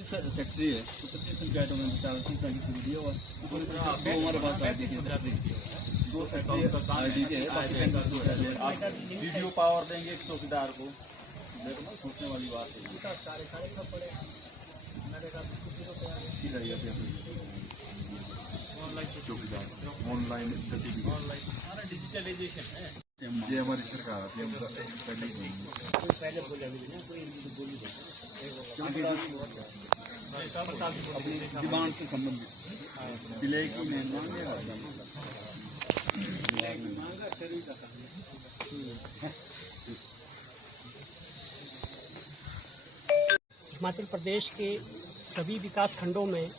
Secretary है तो 25 पंचायतों में 40 की सुविधा हुआ तो हमारे पास आईडी के 2 सेक्रेटरी आईडी के आप वीडियो पावर देंगे एक चौकीदार को, देखो सोचने वाली बात है। चौकीदार ऑनलाइन सर्टिफिकेट डिजिटलाइजेशन है, ये हमारी सरकार है। पहले बोले डिमांड से संबंधित जिले की मांगे हिमाचल प्रदेश के सभी विकास खंडों में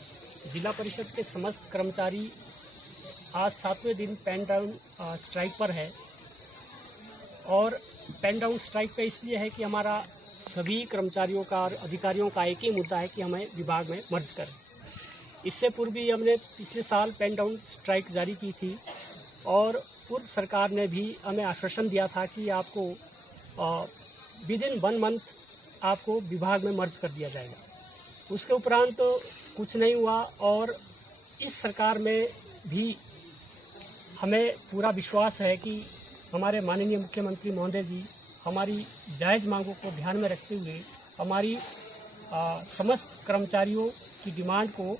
जिला परिषद के समस्त कर्मचारी आज 7वें दिन पेन डाउन स्ट्राइक पर है। और पेन डाउन स्ट्राइक पे इसलिए है कि हमारा सभी कर्मचारियों का और अधिकारियों का एक ही मुद्दा है कि हमें विभाग में मर्ज करें। इससे पूर्व भी हमने पिछले साल पेन डाउन स्ट्राइक जारी की थी और पूर्व सरकार ने भी हमें आश्वासन दिया था कि आपको विदिन 1 मंथ आपको विभाग में मर्ज कर दिया जाएगा। उसके उपरांत तो कुछ नहीं हुआ और इस सरकार में भी हमें पूरा विश्वास है कि हमारे माननीय मुख्यमंत्री महोदय जी हमारी जायज़ मांगों को ध्यान में रखते हुए हमारी समस्त कर्मचारियों की डिमांड को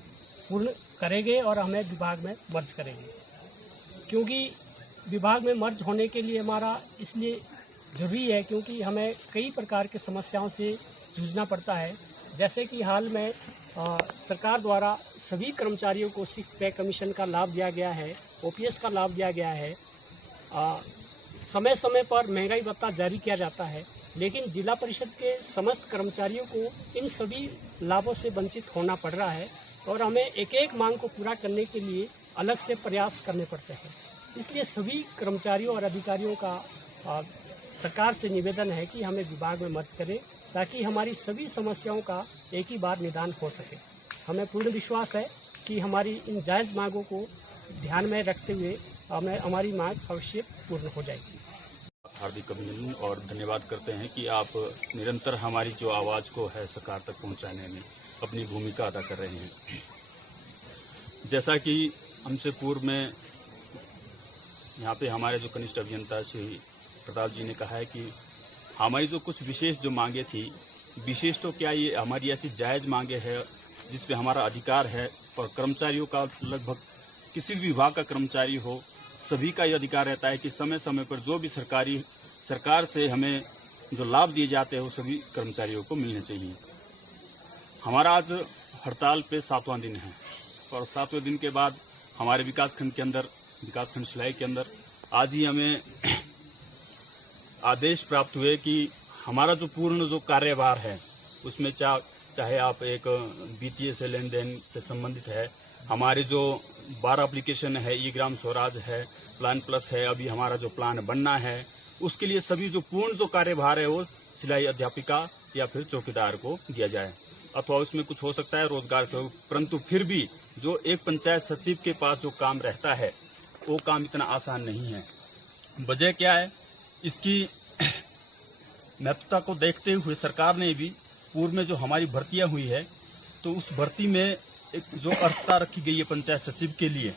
पूर्ण करेंगे और हमें विभाग में मर्ज करेंगे। क्योंकि विभाग में मर्ज होने के लिए हमारा इसलिए ज़रूरी है क्योंकि हमें कई प्रकार के समस्याओं से जूझना पड़ता है। जैसे कि हाल में सरकार द्वारा सभी कर्मचारियों को 6 पे कमीशन का लाभ दिया गया है, OPS का लाभ दिया गया है, समय समय पर महंगाई भत्ता जारी किया जाता है, लेकिन जिला परिषद के समस्त कर्मचारियों को इन सभी लाभों से वंचित होना पड़ रहा है और हमें एक एक मांग को पूरा करने के लिए अलग से प्रयास करने पड़ते हैं। इसलिए सभी कर्मचारियों और अधिकारियों का सरकार से निवेदन है कि हमें विभाग में मर्ज करें ताकि हमारी सभी समस्याओं का एक ही बार निदान हो सके। हमें पूर्ण विश्वास है कि हमारी इन जायज़ मांगों को ध्यान में रखते हुए हमारी मांग अवश्य पूर्ण हो जाएगी। हार्दिक अभिनंदन और धन्यवाद करते हैं कि आप निरंतर हमारी जो आवाज़ को है सरकार तक पहुंचाने में अपनी भूमिका अदा कर रहे हैं। जैसा कि हमसे पूर्व में यहाँ पे हमारे जो कनिष्ठ अभियंता श्री प्रताप जी ने कहा है कि हमारी जो कुछ विशेष जो मांगे थी, विशेष तो क्या ये हमारी ऐसी जायज़ मांगे है जिस पे हमारा अधिकार है और कर्मचारियों का लगभग किसी भी विभाग का कर्मचारी हो सभी का ये अधिकार रहता है कि समय समय पर जो भी सरकार से हमें जो लाभ दिए जाते हैं वो सभी कर्मचारियों को मिलने चाहिए। हमारा आज हड़ताल पे 7वां दिन है और 7वें दिन के बाद हमारे विकासखंड के अंदर, विकासखंड सिलाई के अंदर आज ही हमें आदेश प्राप्त हुए कि हमारा जो पूर्ण जो कार्यभार है उसमें चाहे आप एक BTA से लेन देन से संबंधित है, हमारे जो 12 एप्लीकेशन है, ई-ग्राम स्वराज है, प्लान प्लस है, अभी हमारा जो प्लान बनना है उसके लिए सभी जो पूर्ण जो कार्यभार है वो सिलाई अध्यापिका या फिर चौकीदार को दिया जाए। अथवा उसमें कुछ हो सकता है रोजगार से, परंतु फिर भी जो एक पंचायत सचिव के पास जो काम रहता है वो काम इतना आसान नहीं है। वजह क्या है? इसकी महत्वता को देखते हुए सरकार ने भी पूर्व में जो हमारी भर्तियां हुई है तो उस भर्ती में एक जो अर्हता रखी गई है पंचायत सचिव के लिए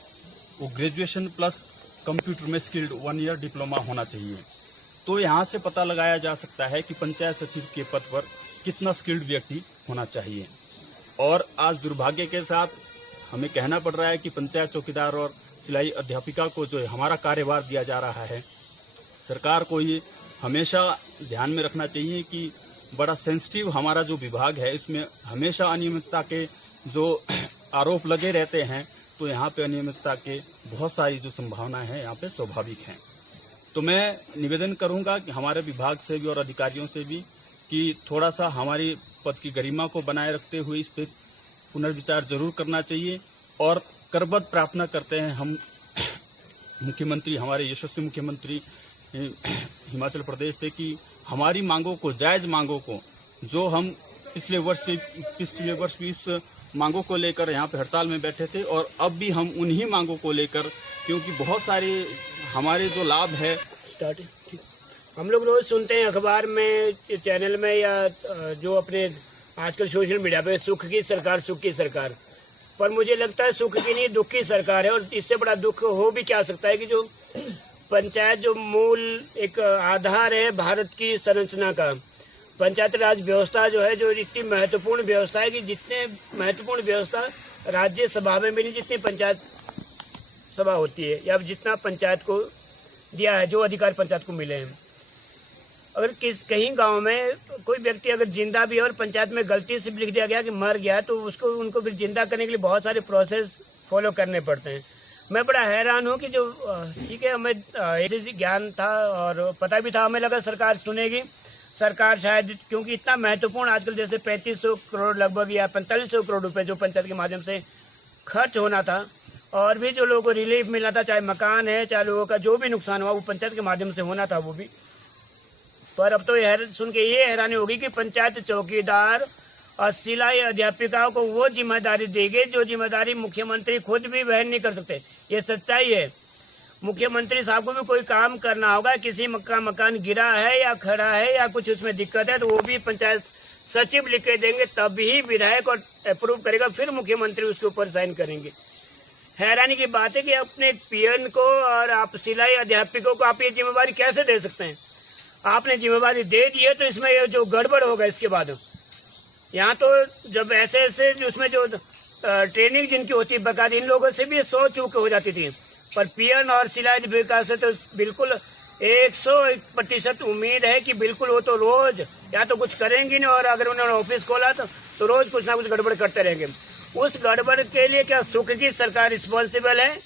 वो ग्रेजुएशन प्लस कंप्यूटर में स्किल्ड 1 ईयर डिप्लोमा होना चाहिए। तो यहाँ से पता लगाया जा सकता है कि पंचायत सचिव के पद पर कितना स्किल्ड व्यक्ति होना चाहिए। और आज दुर्भाग्य के साथ हमें कहना पड़ रहा है कि पंचायत चौकीदार और सिलाई अध्यापिका को जो हमारा कार्यभार दिया जा रहा है, सरकार को ये हमेशा ध्यान में रखना चाहिए कि बड़ा सेंसिटिव हमारा जो विभाग है इसमें हमेशा अनियमितता के जो आरोप लगे रहते हैं, तो यहाँ पे अनियमितता के बहुत सारी जो संभावनाएं हैं यहाँ पे स्वाभाविक हैं। तो मैं निवेदन करूँगा कि हमारे विभाग से भी और अधिकारियों से भी कि थोड़ा सा हमारी पद की गरिमा को बनाए रखते हुए इस पर पुनर्विचार जरूर करना चाहिए। और करबद्ध प्रार्थना करते हैं हम मुख्यमंत्री, हमारे यशस्वी मुख्यमंत्री हिमाचल प्रदेश से कि हमारी मांगों को, जायज़ मांगों को, जो हम पिछले वर्ष भी इस मांगों को लेकर यहाँ पे हड़ताल में बैठे थे और अब भी हम उन्हीं मांगों को लेकर, क्योंकि बहुत सारे हमारे जो लाभ है हम लोग रोज़ सुनते हैं अखबार में, चैनल में या जो अपने आजकल सोशल मीडिया पे सुख की सरकार, सुख की सरकार, पर मुझे लगता है सुख की नहीं दुख की सरकार है। और इससे बड़ा दुख हो भी क्या सकता है कि जो पंचायत जो मूल एक आधार है भारत की संरचना का, पंचायत राज व्यवस्था जो है, जो इतनी महत्वपूर्ण व्यवस्था है कि जितने महत्वपूर्ण व्यवस्था राज्यसभा में भी नहीं जितनी पंचायत सभा होती है, या जितना पंचायत को दिया है, जो अधिकार पंचायत को मिले हैं। अगर कहीं गांव में कोई व्यक्ति अगर जिंदा भी है और पंचायत में गलती से लिख दिया गया कि मर गया, तो उनको फिर जिंदा करने के लिए बहुत सारे प्रोसेस फॉलो करने पड़ते हैं। मैं बड़ा हैरान हूँ कि जो ठीक है, हमें ऐसे ज्ञान था और पता भी था, हमें लगा सरकार सुनेगी। सरकार शायद क्योंकि इतना महत्वपूर्ण आजकल जैसे 3500 करोड़ लगभग या 4500 करोड़ रुपए जो पंचायत के माध्यम से खर्च होना था, और भी जो लोगों को रिलीफ मिलना था, चाहे मकान है चाहे लोगों का जो भी नुकसान हुआ वो पंचायत के माध्यम से होना था वो भी। पर अब तो सुन के ये हैरानी होगी कि पंचायत चौकीदार और सिलाई अध्यापिकाओं को वो जिम्मेदारी दी गई जो जिम्मेदारी मुख्यमंत्री खुद भी वहन नहीं कर सकते। ये सच्चाई है। मुख्यमंत्री साहब को भी कोई काम करना होगा, किसी का मकान गिरा है या खड़ा है या कुछ उसमें दिक्कत है, तो वो भी पंचायत सचिव लिख के देंगे, तभी विधायक और अप्रूव करेगा, फिर मुख्यमंत्री उसके ऊपर साइन करेंगे। हैरानी की बात है कि अपने पीएन को और आप सिलाई अध्यापकों को आप ये जिम्मेदारी कैसे दे सकते हैं? आपने जिम्मेदारी दे दी है तो इसमें ये जो गड़बड़ होगा इसके बाद, यहाँ तो जब ऐसे उसमें जो ट्रेनिंग जिनकी होती है बकायदा, इन लोगों से भी 100 चूक हो जाती थी, पर पीएन और सिलाई अध्यापिका से तो बिल्कुल 100% उम्मीद है कि बिल्कुल वो तो रोज या तो कुछ करेंगी नहीं, और अगर उन्होंने ऑफिस खोला तो रोज कुछ ना कुछ गड़बड़ करते रहेंगे। उस गड़बड़ के लिए क्या सुख की सरकार रिस्पॉन्सिबल है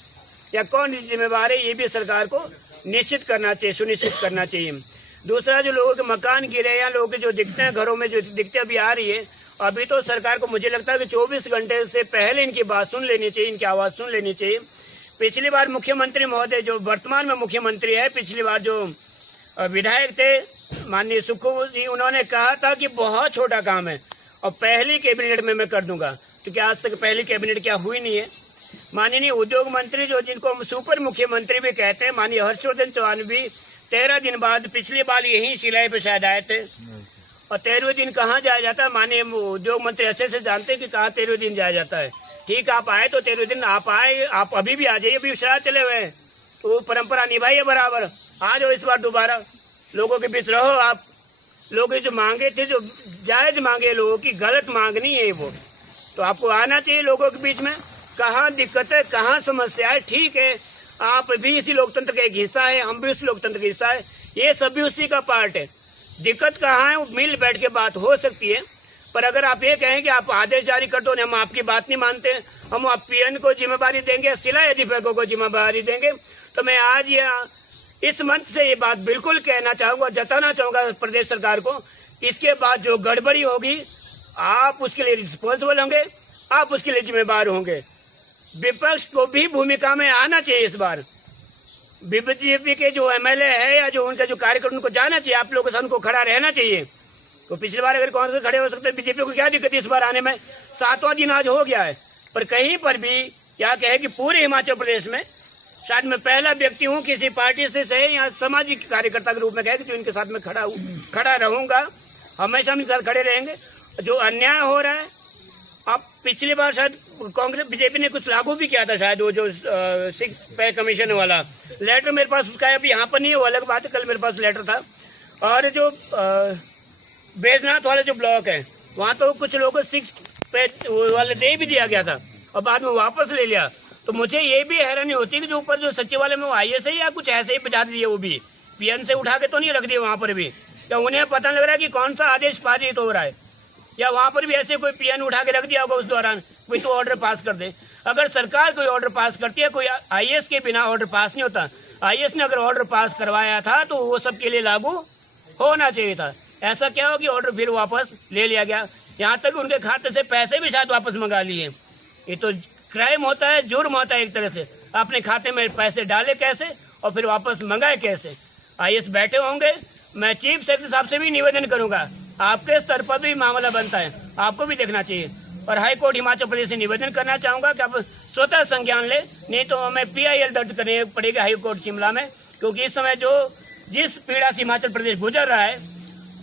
या कौन जिम्मेवार है? ये भी सरकार को निश्चित करना चाहिए, सुनिश्चित करना चाहिए। दूसरा, जो लोगों के मकान गिरे या लोगों के जो दिखते हैं घरों में जो दिखते अभी आ रही है, अभी तो सरकार को मुझे लगता है कि 24 घंटे से पहले इनकी बात सुन लेनी चाहिए, इनकी आवाज़ सुन लेनी चाहिए। पिछली बार मुख्यमंत्री महोदय जो वर्तमान में मुख्यमंत्री है, पिछली बार जो विधायक थे माननीय सुखू जी, उन्होंने कहा था कि बहुत छोटा काम है और पहली कैबिनेट में मैं कर दूंगा, क्योंकि आज तक पहली कैबिनेट क्या हुई नहीं है। माननीय उद्योग मंत्री जो जिनको हम सुपर मुख्यमंत्री भी कहते हैं, माननीय हर्षवर्धन चौहान भी 13 दिन बाद पिछली बार यही सिलाई पे शायद आए थे, और 13वें दिन कहाँ जाया जाता है? माननीय उद्योग मंत्री अच्छे से जानते हैं कि कहाँ 13वें दिन जाया जाता है। ठीक, आप आए तो 13वें दिन आप आए, आप अभी भी आ जाइए, अभी शराब चले हुए हैं तो परंपरा निभाइए बराबर, आ जाओ इस बार दोबारा, लोगों के बीच रहो। आप लोग जो मांगे थे, जो जायज मांगे, लोगों की गलत मांग नहीं है वो, तो आपको आना चाहिए लोगों के बीच में। कहाँ दिक्कत है, कहाँ समस्या है? ठीक है, आप भी इसी लोकतंत्र का एक हिस्सा है, हम भी उस लोकतंत्र का हिस्सा है, ये सब भी उसी का पार्ट है। दिक्कत कहाँ है? मिल बैठ के बात हो सकती है, पर अगर आप ये कहें कि आप आदेश जारी कर दो, हम आपकी बात नहीं मानते, हम आप पीएन को जिम्मेदारी देंगे, सिलाई अध्यापकों को जिम्मेदारी देंगे, तो मैं आज यहाँ इस मंच से ये बात बिल्कुल कहना चाहूँगा, जताना चाहूँगा प्रदेश सरकार को, इसके बाद जो गड़बड़ी होगी आप उसके लिए रिस्पॉन्सिबल होंगे, आप उसके लिए जिम्मेदार होंगे। विपक्ष को भी भूमिका में आना चाहिए इस बार। बीजेपी के जो एमएलए है या जो उनका जो कार्यकर्ता, उनको जाना चाहिए, आप लोगों के साथ उनको खड़ा रहना चाहिए। तो पिछली बार अगर कांग्रेस खड़े हो सकते, बीजेपी को क्या दिक्कत है इस बार आने में? 7वां दिन आज हो गया है, पर कहीं पर भी क्या कहे कि पूरे हिमाचल प्रदेश में शायद मैं पहला व्यक्ति हूँ किसी पार्टी से या सामाजिक कार्यकर्ता के रूप में कहे कि इनके साथ में खड़ा रहूंगा, हमेशा इनके साथ खड़े रहेंगे। जो अन्याय हो रहा है, अब पिछली बार शायद कांग्रेस बीजेपी ने कुछ लागू भी किया था, शायद वो जो 6 पे कमीशन वाला लेटर मेरे पास उसका है, अभी यहाँ पर नहीं है, वो अलग बात है, कल मेरे पास लेटर था। और जो बैजनाथ वाले जो ब्लॉक है, वहाँ तो कुछ लोगों को 6 पे वाले दे भी दिया गया था और बाद में वापस ले लिया। तो मुझे ये भी हैरानी होती है कि जो ऊपर जो सचिवालय में वो IAS है या कुछ ऐसे ही बिठा दिए, वो भी पीएन से उठा के तो नहीं रख दिए वहाँ पर भी, क्या उन्हें पता लग रहा है कि कौन सा आदेश पारित हो रहा है, या वहाँ पर भी ऐसे कोई पीएन उठा के रख दिया होगा उस दौरान, कोई तो ऑर्डर पास कर दे। अगर सरकार कोई ऑर्डर पास करती है, कोई IAS के बिना ऑर्डर पास नहीं होता। IAS ने अगर ऑर्डर पास करवाया था तो वो सबके लिए लागू होना चाहिए था। ऐसा क्या हो कि ऑर्डर फिर वापस ले लिया गया, यहाँ तक उनके खाते से पैसे भी शायद वापस मंगा लिए। ये तो क्राइम होता है, जुर्म होता है एक तरह से। अपने खाते में पैसे डाले कैसे और फिर वापस मंगाए कैसे? IAS बैठे होंगे। मैं चीफ सेक्रेटरी साहब से भी निवेदन करूंगा, आपके स्तर पर भी मामला बनता है, आपको भी देखना चाहिए। और हाईकोर्ट हिमाचल प्रदेश से निवेदन करना चाहूँगा कि आप स्वतः संज्ञान ले, नहीं तो हमें PIL दर्ज करनी पड़ेगी हाईकोर्ट शिमला में, क्योंकि इस समय जिस पीड़ा से हिमाचल प्रदेश गुजर रहा है,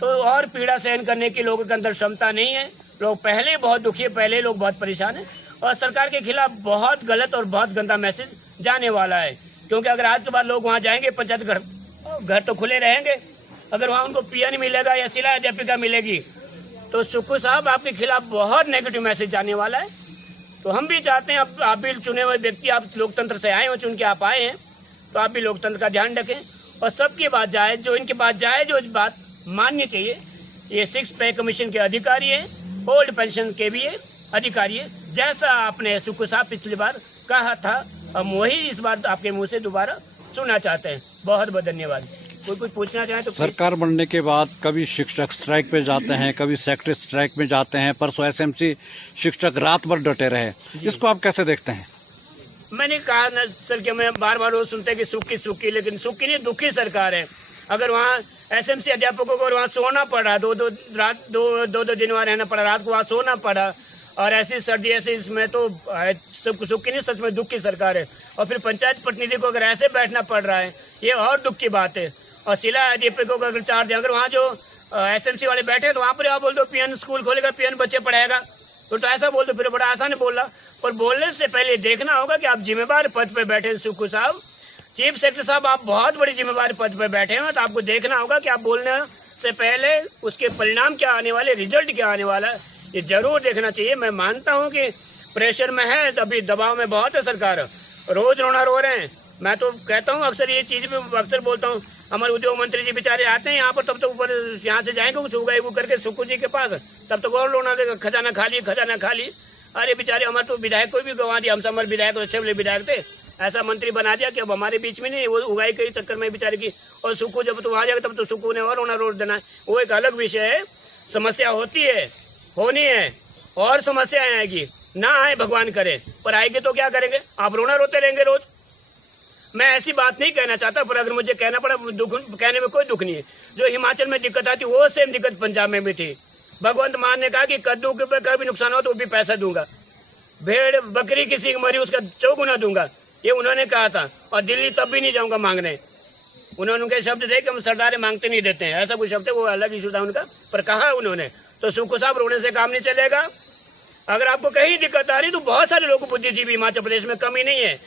तो और पीड़ा सहन करने की लोगों के अंदर क्षमता नहीं है। लोग पहले ही बहुत दुखी है, पहले लोग बहुत परेशान हैं और सरकार के खिलाफ बहुत गलत और बहुत गंदा मैसेज जाने वाला है। क्योंकि अगर आज के बाद लोग वहाँ जाएंगे, पंचायत घर तो खुले रहेंगे, अगर वहाँ उनको पीएन मिलेगा या शिला अध्यापिका मिलेगी तो सुक्खू साहब आपके खिलाफ बहुत नेगेटिव मैसेज जाने वाला है। तो हम भी चाहते हैं, अब आप भी चुने हुए व्यक्ति, आप लोकतंत्र से आए हो, चुन के आप आए हैं, तो आप भी लोकतंत्र का ध्यान रखें और सबकी बात जाए, जो इनके पास जाए, जो बात माननी चाहिए। ये 6 पे कमीशन के अधिकारी हैं, ओल्ड पेंशन के भी अधिकारी है, जैसा आपने सुक्खू साहब पिछली बार कहा था, हम वही इस बार आपके मुंह से दोबारा सुनना चाहते हैं। बहुत बहुत धन्यवाद। कोई कुछ पूछना चाहे तो। सरकार बनने के बाद कभी शिक्षक स्ट्राइक पे जाते हैं, कभी सेक्रेटरी स्ट्राइक में जाते हैं, परसों एसएमसी शिक्षक रात भर डटे रहे, इसको आप कैसे देखते हैं? मैंने कहा ना सर कि मैं बार बार वो सुनते हैं कि सुक्खी, लेकिन सुक्खी नहीं, दुखी सरकार है। अगर वहाँ एसएमसी अध्यापकों को वहाँ सोना पड़ा, दो दिन वहाँ रहना पड़ा, रात को वहाँ सोना पड़ा, और ऐसी सर्दी ऐसे इसमें तो सुक्खी नहीं, सच में दुख की सरकार है। और फिर पंचायत प्रतिनिधि को अगर ऐसे बैठना पड़ रहा है, ये और दुख की बात है। और शिला अध्यापकों को अगर 4 दिन, अगर वहाँ जो एसएमसी वाले बैठे तो वहाँ पर आप बोल दो पीएन स्कूल खोलेगा, पीएन बच्चे पढ़ाएगा, तो ऐसा बोल दो, फिर बड़ा आसान है बोलना। पर बोलने से पहले देखना होगा कि आप जिम्मेदार पद पे बैठे हैं। सुक्खू साहब, चीफ सेक्रेटरी साहब, आप बहुत बड़ी जिम्मेदार पद पे बैठे हैं, तो आपको देखना होगा कि आप बोलने से पहले उसके परिणाम क्या आने वाले, रिजल्ट क्या आने वाला है, ये जरूर देखना चाहिए। मैं मानता हूँ कि प्रेशर में है, अभी दबाव में बहुत है सरकार, रोज रोना रो रहे हैं। मैं तो कहता हूँ, अक्सर ये चीज़ भी अक्सर बोलता हूँ, हमारे उद्योग मंत्री जी बेचारे आते हैं यहाँ पर, तब तक ऊपर यहाँ से जाएंगे कुछ उगाई वो करके सुक्खू जी के पास, तब तक और रोना देगा, खजाना खाली। अरे बेचारे, हमारे तो विधायक को भी गंवा दिया, हम सब हमारे विधायक अच्छे वाले विधायक थे, ऐसा मंत्री बना दिया कि अब हमारे बीच में नहीं, वो उगाई के चक्कर में बेचारे की। और सुक्खू जब तो वहाँ जाएगा तब तो सुक्खू ने और रोना रोड देना है, वो एक अलग विषय है। समस्या होती है, होनी है, और समस्याएं आएगी, ना आए भगवान करे, पर आएगी तो क्या करेंगे, आप रोना रोते रहेंगे रोज। मैं ऐसी बात नहीं कहना चाहता, पर अगर मुझे कहना पड़ा, दुख कहने में कोई दुख नहीं है। जो हिमाचल में दिक्कत आती वो सेम दिक्कत पंजाब में भी थी। भगवंत मान ने कहा कि कद्दू के ऊपर कभी नुकसान हो तो भी पैसा दूंगा, भेड़ बकरी किसी की मरी उसका 4 गुना दूंगा, ये उन्होंने कहा था। और दिल्ली तब भी नहीं जाऊंगा मांगने, उन्होंने उनके शब्द थे कि हम सरदारे मांगते नहीं देते हैं, ऐसा कुछ शब्द है, वो अलग इशू था उनका, पर कहा उन्होंने। तो सुक्खू साहब, रोने से काम नहीं चलेगा। अगर आपको कहीं दिक्कत आ रही तो बहुत सारे लोग बुद्धिजीवी हिमाचल प्रदेश में कमी नहीं है,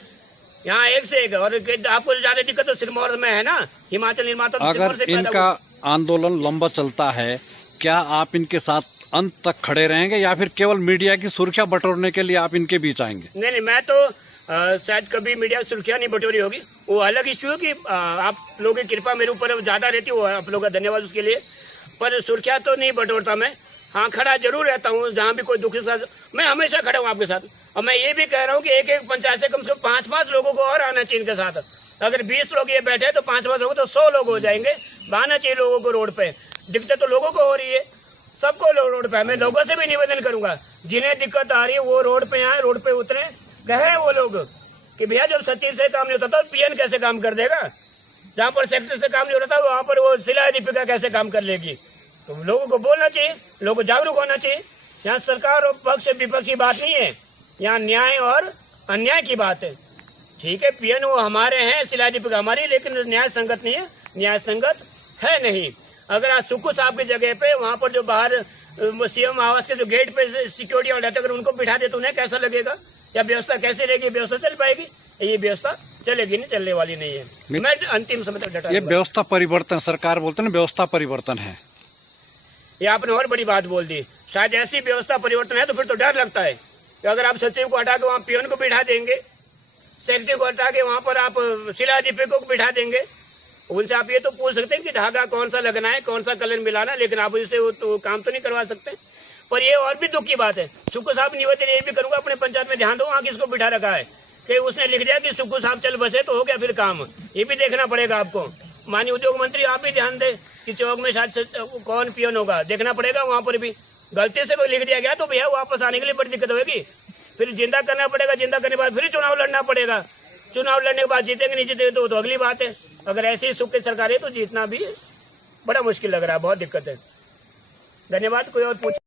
यहाँ एक से एक। और आपको ज्यादा दिक्कत तो सिरमौर में है ना, हिमाचल निर्माता। अगर इनका आंदोलन लंबा चलता है, क्या आप इनके साथ अंत तक खड़े रहेंगे या फिर केवल मीडिया की सुरक्षा बटोरने के लिए आप इनके बीच आएंगे? नहीं, मैं तो शायद कभी मीडिया की सुरक्षा नहीं बटोरी होगी, वो अलग इश्यू है कि आप लोगों की कृपा मेरे ऊपर ज़्यादा रहती है, वो आप लोगों का धन्यवाद उसके लिए। पर सुरक्षा तो नहीं बटोरता मैं, हाँ खड़ा जरूर रहता हूँ, जहाँ भी कोई दुख के साथ मैं हमेशा खड़ा हूँ आपके साथ। और मैं ये भी कह रहा हूँ कि एक पंचायत से कम से कम 5-5 लोगों को और आना चाहिए इनके साथ। अगर 20 लोग ये बैठे तो 5-5 लोग तो 100 लोग हो जाएंगे, आना चाहिए लोगों को रोड पे। दिक्कत तो लोगों को हो रही है, सबको रोड पे। मैं लोगों से भी निवेदन करूंगा, जिन्हें दिक्कत आ रही है वो रोड पे आए, रोड पे उतरे, कहे वो लोग कि भैया जब सचिव से काम नहीं होता था पीएन कैसे काम कर देगा, जहाँ पर सेक्रेटरी से काम नहीं होता था वहाँ पर वो शिला दीपिका कैसे काम कर लेगी। तो लोगों को बोलना चाहिए, लोगों को जागरूक होना चाहिए। यहाँ सरकार और पक्ष विपक्ष की बात नहीं है, यहाँ न्याय और अन्याय की बात है। ठीक है, पीएन वो हमारे हैं, शिला दीपिका हमारी, लेकिन न्याय संगत नहीं है, न्याय संगत है नहीं। अगर आज सुक्खू साहब की जगह पे वहाँ पर जो बाहर सीएम आवास के जो गेट पे सिक्योरिटी वाले रहते, अगर उनको बिठा दे तो उन्हें कैसा लगेगा, या व्यवस्था कैसे रहेगी, व्यवस्था चल पाएगी? ये व्यवस्था चलेगी नहीं, चलने वाली नहीं है। मैं अंतिम समय तक डटा। ये व्यवस्था परिवर्तन, सरकार बोलते हैं व्यवस्था परिवर्तन है, ये आपने और बड़ी बात बोल दी। शायद ऐसी व्यवस्था परिवर्तन है तो फिर तो डर लगता है कि अगर आप सचिव को हटा के वहाँ पीएन को बिठा देंगे, सेक्रेटरी को हटा के वहाँ पर आप शिला दीपिका को बिठा देंगे, उनसे आप ये तो पूछ सकते हैं कि धागा कौन सा लगना है, कौन सा कलर मिलाना, लेकिन आप उससे वो तो काम तो नहीं करवा सकते। पर ये और भी दुख की बात है। सुक्खू साहब निवेदन ये भी करूंगा, अपने पंचायत में ध्यान दो वहाँ किसको बिठा रखा है, कि उसने लिख दिया कि सुक्खू साहब चल बसे तो हो गया फिर काम, ये भी देखना पड़ेगा आपको। माननीय उद्योग मंत्री आप भी ध्यान दें कि चौक में शायद कौन पीएन होगा, देखना पड़ेगा। वहाँ पर भी गलती से कोई लिख दिया गया तो भैया वापस आने के लिए बड़ी दिक्कत होगी, फिर जिंदा करना पड़ेगा, जिंदा करने के बाद फिर चुनाव लड़ना पड़ेगा, चुनाव लड़ने के बाद जीतेंगे नहीं जीतेंगे तो अगली बात है। अगर ऐसी ही सुख की सरकार है तो जीतना भी बड़ा मुश्किल लग रहा है, बहुत दिक्कत है। धन्यवाद। कोई और पूछ